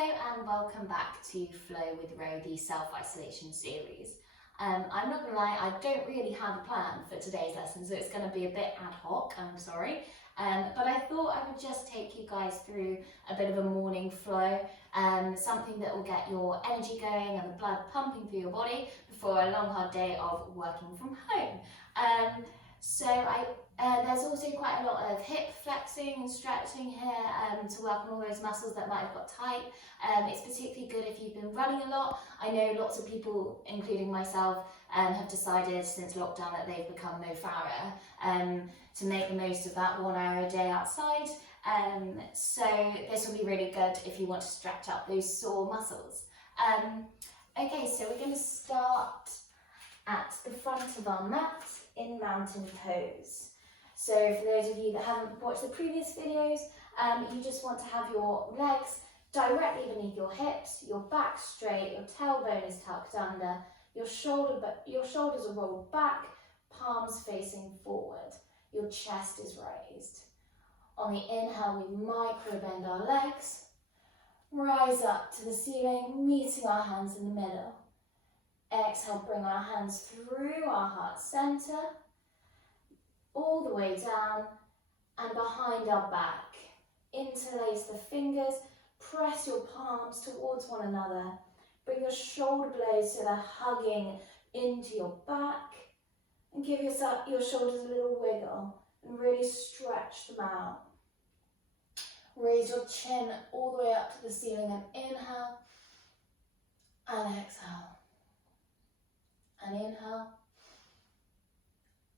Hello and welcome back to Flow with Ro, the self-isolation series. I'm not gonna lie, I don't really have a plan for today's lesson, so it's gonna be a bit ad hoc, I'm sorry. But I thought I would just take you guys through a bit of a morning flow, something that will get your energy going and the blood pumping through your body before a long hard day of working from home. There's also quite a lot of hip flexing and stretching here to work on all those muscles that might have got tight. It's particularly good if you've been running a lot. I know lots of people, including myself, have decided since lockdown that they've become Mo Farah to make the most of that 1 hour a day outside. So this will be really good if you want to stretch out those sore muscles. Okay, so we're going to start at the front of our mat in mountain pose. So for those of you that haven't watched the previous videos, you just want to have your legs directly beneath your hips, your back straight, your tailbone is tucked under, your shoulders are rolled back, palms facing forward, your chest is raised. On the inhale, we micro bend our legs, rise up to the ceiling, meeting our hands in the middle. Exhale, bring our hands through our heart center, all the way down and behind our back. Interlace the fingers, press your palms towards one another. Bring your shoulder blades so they're hugging into your back and give your shoulders a little wiggle and really stretch them out. Raise your chin all the way up to the ceiling and inhale and exhale. And inhale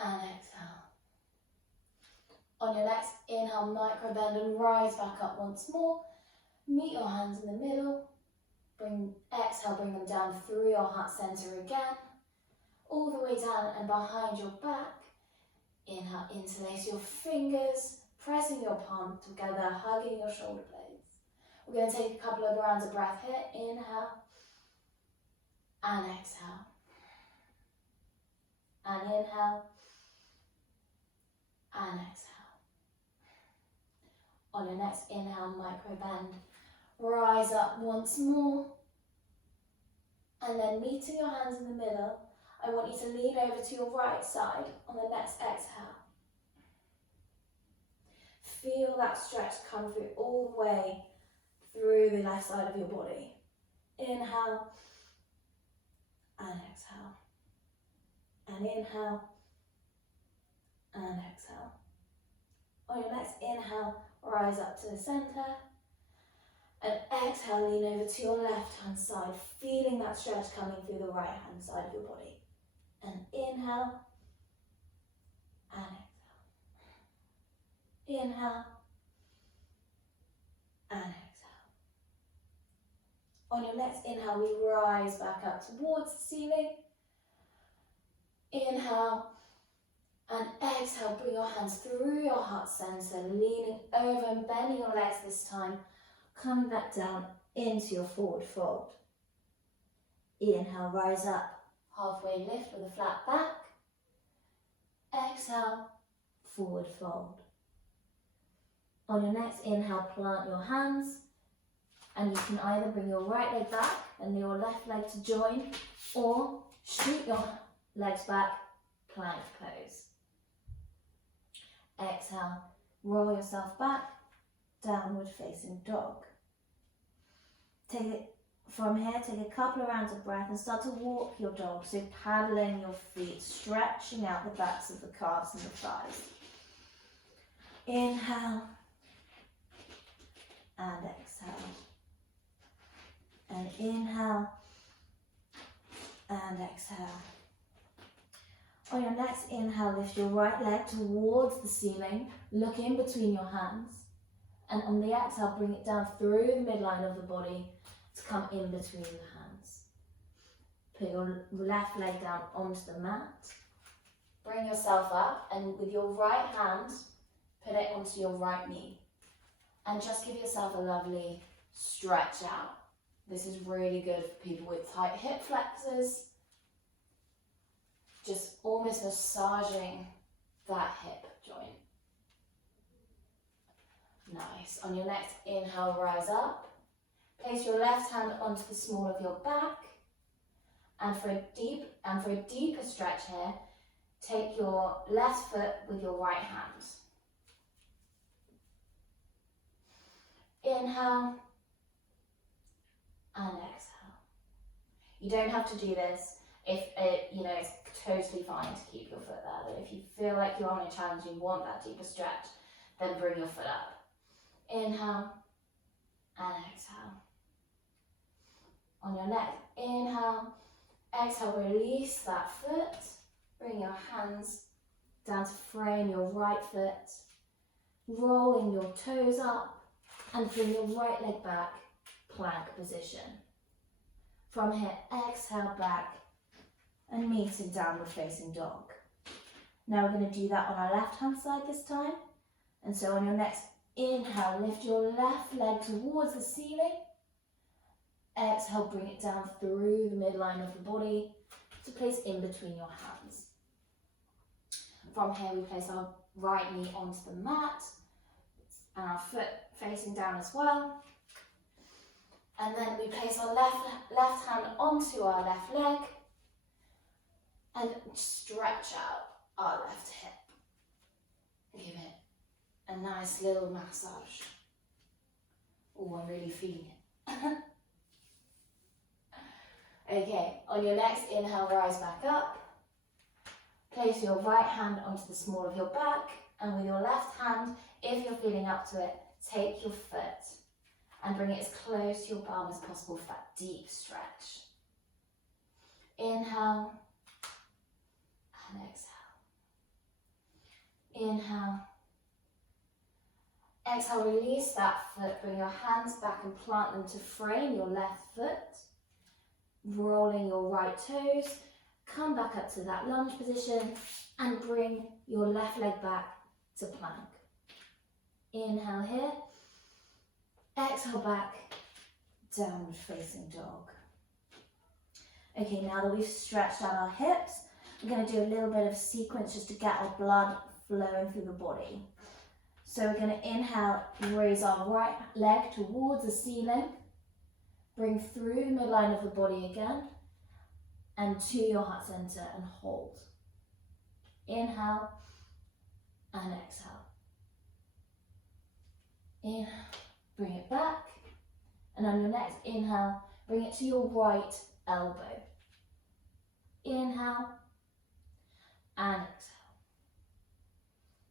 and exhale. On your next inhale, micro bend and rise back up once more. Meet your hands in the middle. Exhale, bring them down through your heart center again. All the way down and behind your back. Inhale, interlace your fingers, pressing your palms together, hugging your shoulder blades. We're going to take a couple of rounds of breath here. Inhale and exhale. And inhale and exhale. On your next inhale, micro bend, rise up once more, and then meeting your hands in the middle, I want you to lean over to your right side on the next exhale. Feel that stretch come through all the way through the left side of your body. Inhale and exhale. And inhale and exhale. On your next inhale, rise up to the center. And exhale, lean over to your left hand side, feeling that stretch coming through the right hand side of your body. And inhale and exhale. Inhale and exhale. On your next inhale, we rise back up towards the ceiling. Inhale and exhale, bring your hands through your heart center, leaning over and bending your legs this time, coming back down into your forward fold. Inhale, rise up, halfway lift with a flat back. Exhale, forward fold. On your next inhale, plant your hands, and you can either bring your right leg back and your left leg to join, or shoot your legs back, plank pose. Exhale, roll yourself back, downward facing dog. From here, take a couple of rounds of breath and start to walk your dog, so paddling your feet, stretching out the backs of the calves and the thighs. Inhale and exhale. And inhale and exhale. On your next inhale, lift your right leg towards the ceiling, look in between your hands, and on the exhale, bring it down through the midline of the body to come in between the hands. Put your left leg down onto the mat, bring yourself up, and with your right hand, put it onto your right knee, and just give yourself a lovely stretch out. This is really good for people with tight hip flexors. Just almost massaging that hip joint. Nice. On your next inhale, rise up. Place your left hand onto the small of your back, and for a deeper stretch here, take your left foot with your right hand. Inhale and exhale. You don't have to do this if it's totally fine to keep your foot there. But if you feel like you're on a challenge and you want that deeper stretch, then bring your foot up. Inhale and exhale. On your next inhale, exhale, release that foot. Bring your hands down to frame your right foot, rolling your toes up, and bring your right leg back, plank position. From here, exhale back and meet in downward facing dog. Now we're going to do that on our left hand side this time. And so on your next inhale, lift your left leg towards the ceiling. Exhale, bring it down through the midline of the body to place in between your hands. From here, we place our right knee onto the mat and our foot facing down as well. And then we place our left hand onto our left leg and stretch out our left hip. Give it a nice little massage. Oh, I'm really feeling it. Okay, on your next inhale, rise back up. Place your right hand onto the small of your back, and with your left hand, if you're feeling up to it, take your foot and bring it as close to your palm as possible for that deep stretch. Inhale and exhale. Inhale. Exhale, release that foot, bring your hands back and plant them to frame your left foot. Rolling your right toes, come back up to that lunge position and bring your left leg back to plank. Inhale here, exhale back, downward facing dog. Okay, now that we've stretched out our hips, we're going to do a little bit of sequence just to get our blood flowing through the body. So we're going to inhale, raise our right leg towards the ceiling. Bring through the midline of the body again and to your heart center and hold. Inhale and exhale. Inhale, bring it back. And on your next inhale, bring it to your right elbow. Inhale and exhale.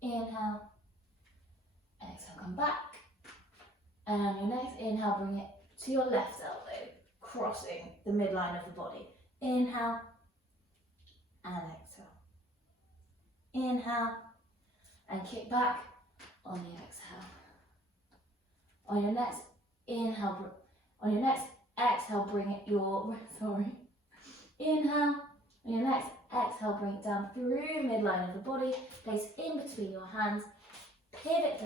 Inhale, exhale, come back. And on your next inhale, bring it to your left elbow, crossing the midline of the body. Inhale and exhale. Inhale and kick back on the exhale. On your next inhale, on your next exhale, bring it Inhale. On your next exhale, bring it down through the midline of the body. Place in between your hands. Pivot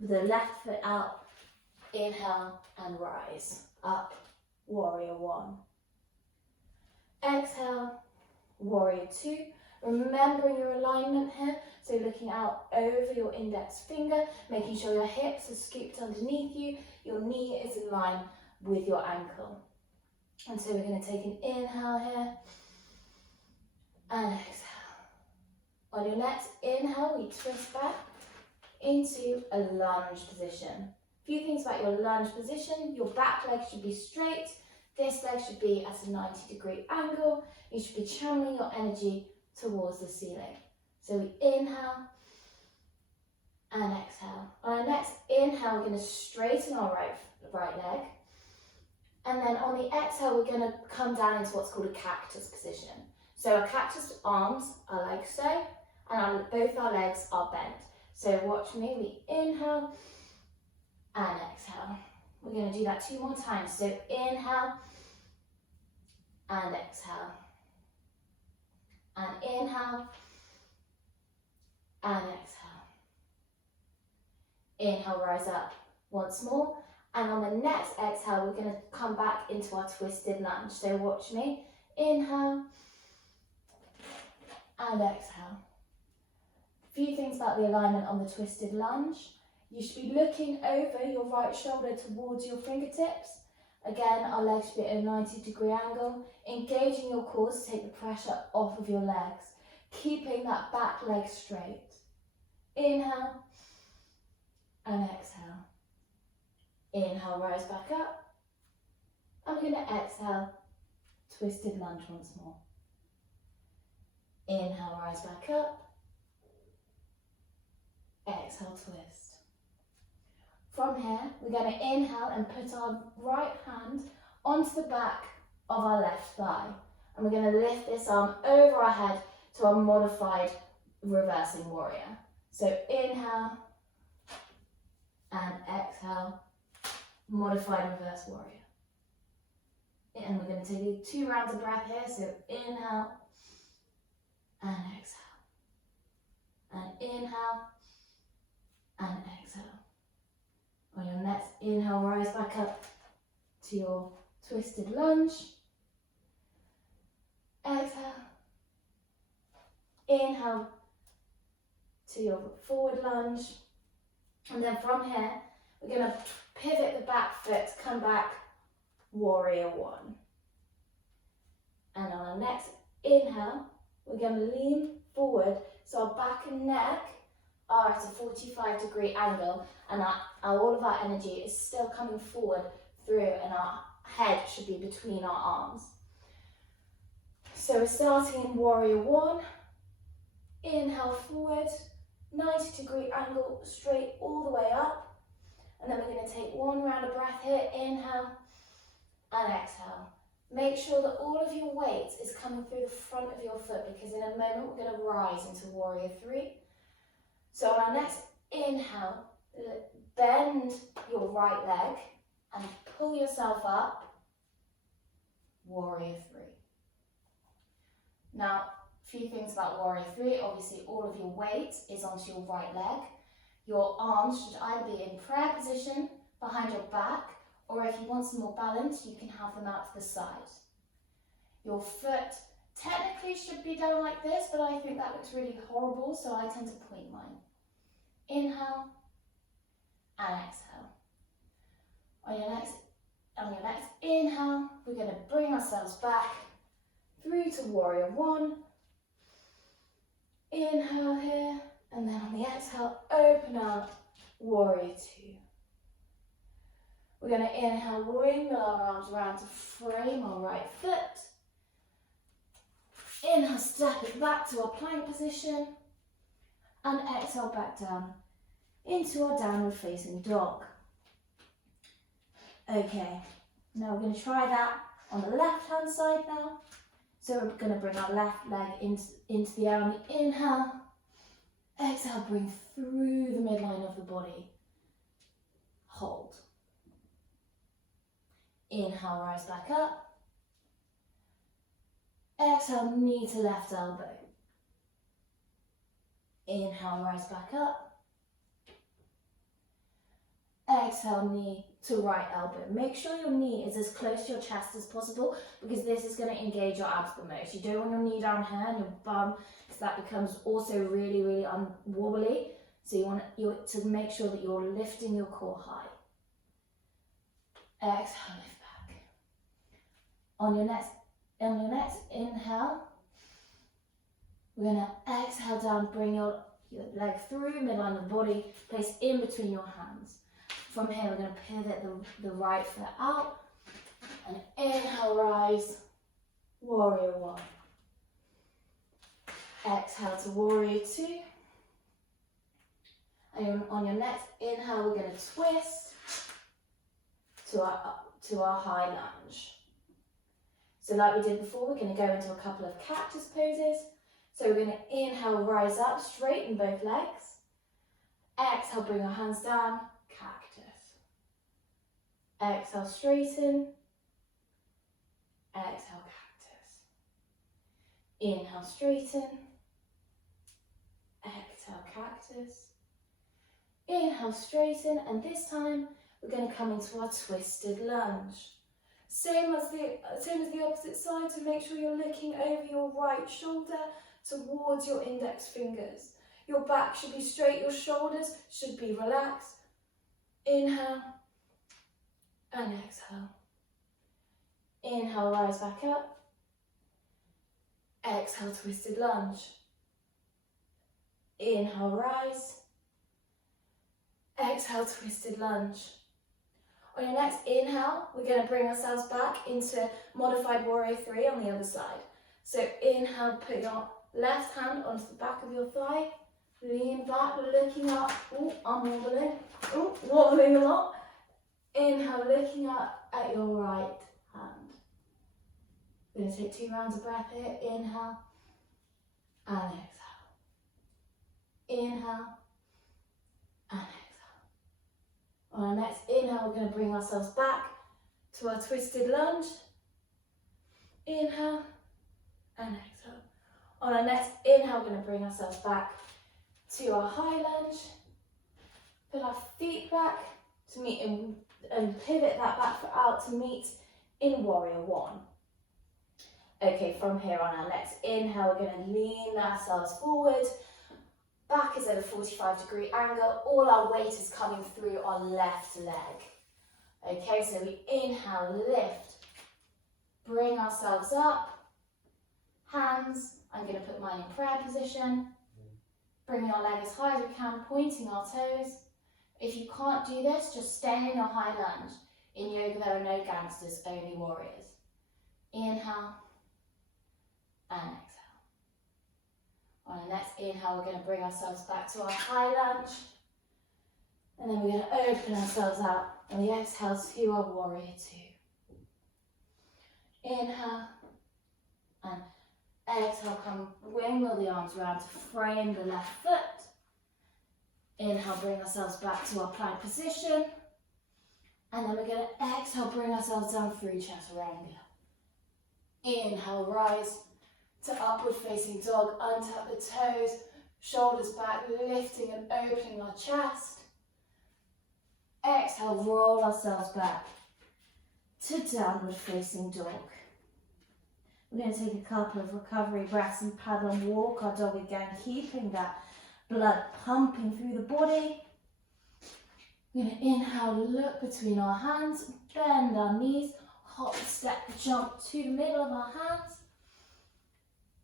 with the left foot out. Inhale and rise up, warrior one. Exhale, warrior two. Remembering your alignment here, so looking out over your index finger, making sure your hips are scooped underneath you, your knee is in line with your ankle. And so we're going to take an inhale here and exhale. On your next inhale, we twist back into a lunge position. Few things about your lunge position. Your back leg should be straight. This leg should be at a 90-degree angle. You should be channeling your energy towards the ceiling. So we inhale and exhale. On our next inhale, we're going to straighten our right leg. And then on the exhale, we're going to come down into what's called a cactus position. So our cactus arms are like so, and both our legs are bent. So watch me. We inhale and exhale. We're going to do that 2 more times. So inhale and exhale. And inhale and exhale. Inhale, rise up once more. And on the next exhale, we're going to come back into our twisted lunge. So watch me. Inhale and exhale. A few things about the alignment on the twisted lunge. You should be looking over your right shoulder towards your fingertips Again, our legs should be at a 90-degree angle, engaging your core to take the pressure off of your legs, keeping that back leg straight. Inhale and exhale. Inhale, rise back up. I'm going to exhale, twisted lunge once more. Inhale, rise back up. Exhale, twist. From here, we're going to inhale and put our right hand onto the back of our left thigh. And we're going to lift this arm over our head to our modified reversing warrior. So inhale and exhale, modified reverse warrior. And we're going to take 2 rounds of breath here. So inhale and exhale. And inhale and exhale. On your next inhale, rise back up to your twisted lunge. Exhale. Inhale to your forward lunge. And then from here, we're going to pivot the back foot, come back, warrior one. And on our next inhale, we're going to lean forward so our back and neck are at a 45-degree angle, and all of our energy is still coming forward through, and our head should be between our arms. So we're starting in warrior one. Inhale forward, 90-degree angle, straight all the way up. And then we're going to take 1 round of breath here. Inhale and exhale. Make sure that all of your weight is coming through the front of your foot, because in a moment we're going to rise into warrior three. So on our next inhale, bend your right leg and pull yourself up, warrior three. Now, a few things about warrior three. Obviously, all of your weight is onto your right leg. Your arms should either be in prayer position behind your back, or if you want some more balance, you can have them out to the side. Your foot technically should be down like this, but I think that looks really horrible, so I tend to point mine. Inhale and exhale. On your next inhale, we're going to bring ourselves back through to warrior one. Inhale here, and then on the exhale, open up, warrior two. We're going to inhale, wiggle our arms around to frame our right foot. Inhale, step it back to our plank position. And exhale back down into our downward facing dog. Okay, now we're going to try that on the left hand side now. So we're going to bring our left leg into the air on the inhale. Exhale, bring through the midline of the body. Hold. Inhale, rise back up. Exhale, knee to left elbow. Inhale, rise back up. Exhale, knee to right elbow. Make sure your knee is as close to your chest as possible, because this is going to engage your abs the most. You don't want your knee down here and your bum, because that becomes also really, really wobbly. So you want to make sure that you're lifting your core high. Exhale, lift back. On your next inhale, we're going to exhale down, bring your leg through, midline of the body, place in between your hands. From here, we're going to pivot the right foot out, and inhale, rise, warrior one. Exhale to warrior two. And on your next inhale, we're going to twist to our high lunge. So like we did before, we're going to go into a couple of cactus poses. So we're going to inhale, rise up, straighten both legs. Exhale, bring our hands down, cactus. Exhale, straighten. Exhale, cactus. Inhale, straighten. Exhale, cactus. Inhale, straighten, and this time we're going to come into our twisted lunge. Same as the opposite side, so make sure you're looking over your right shoulder towards your index fingers. Your back should be straight, your shoulders should be relaxed. Inhale and exhale. Inhale, rise back up. Exhale, twisted lunge. Inhale, rise. Exhale, twisted lunge. On your next inhale, we're going to bring ourselves back into modified warrior 3 on the other side. So inhale, put your left hand onto the back of your thigh. Lean back, looking up. Ooh, I'm wobbling. Ooh, wobbling a lot. Inhale, looking up at your right hand. We're going to take 2 rounds of breath here. Inhale and exhale. Inhale and exhale. On our next inhale, we're going to bring ourselves back to our twisted lunge. Inhale and exhale. On our next inhale, we're going to bring ourselves back to our high lunge. Put our feet back to meet in, and pivot that back foot out to meet in warrior 1. Okay, from here on our next inhale, we're going to lean ourselves forward. Back is at a 45-degree angle. All our weight is coming through our left leg. Okay, so we inhale, lift, bring ourselves up. Hands, I'm going to put mine in prayer position. Bringing our leg as high as we can, pointing our toes. If you can't do this, just stay in your high lunge. In yoga, there are no gangsters, only warriors. Inhale and exhale. On our next inhale, we're going to bring ourselves back to our high lunge. And then we're going to open ourselves out. And we exhale to our warrior 2. Inhale and exhale, come wiggle the arms around to frame the left foot. Inhale, bring ourselves back to our plank position. And then we're going to exhale, bring ourselves down through chaturanga. Inhale, rise to upward facing dog, untap the toes, shoulders back, lifting and opening our chest. Exhale, roll ourselves back to downward facing dog. We're going to take a couple of recovery breaths and paddle and walk our dog again, keeping that blood pumping through the body. We're going to inhale, look between our hands, bend our knees, hop, step, jump to the middle of our hands.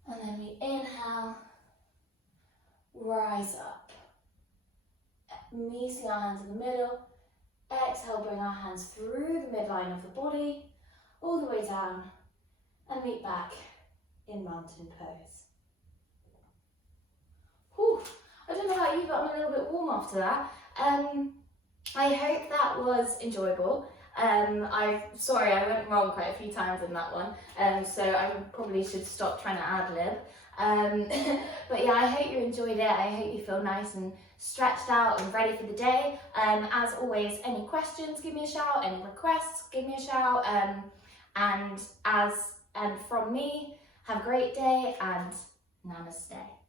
And then we inhale, rise up, meeting our hands in the middle. Exhale, bring our hands through the midline of the body, all the way down, and meet back in mountain pose. Whew. I don't know about you, but I'm a little bit warm after that. I hope that was enjoyable. I'm sorry, I went wrong quite a few times in that one, so I probably should stop trying to ad-lib. But yeah, I hope you enjoyed it. I hope you feel nice and stretched out and ready for the day. As always, any questions, give me a shout. Any requests, give me a shout. And from me, have a great day and namaste.